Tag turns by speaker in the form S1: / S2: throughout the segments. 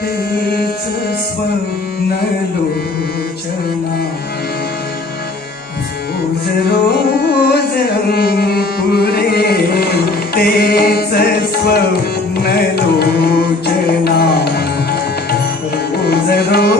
S1: तेच स्वप्न लोचना. रोज रोज पुरे तेच स्वप्न लोचना. रोज रोज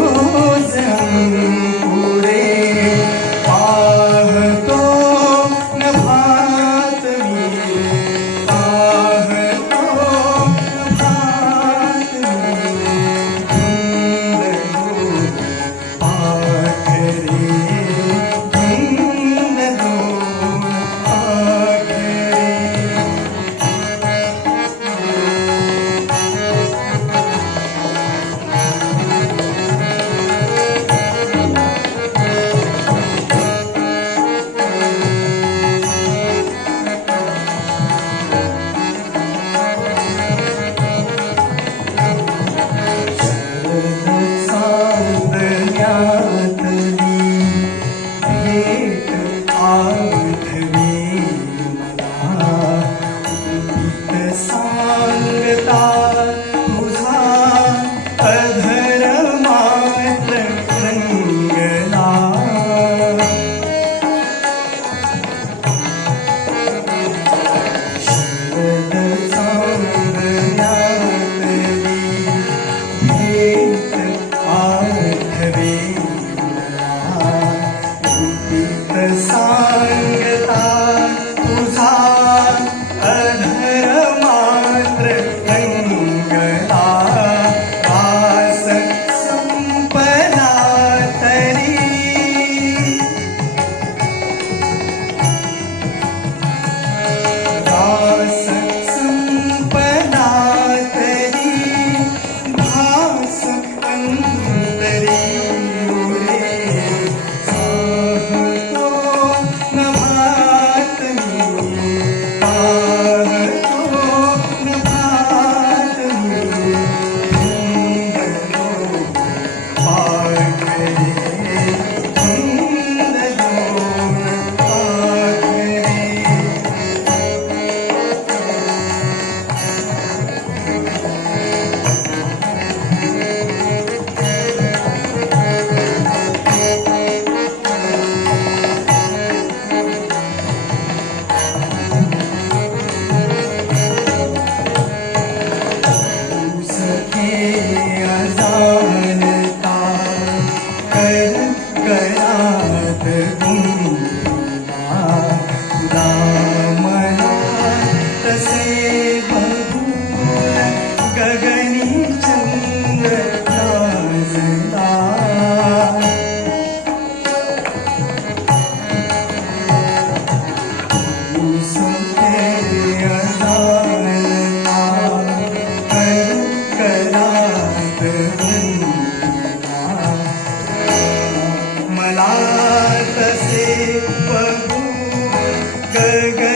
S1: अजा से बहू गगन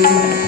S1: Thank you.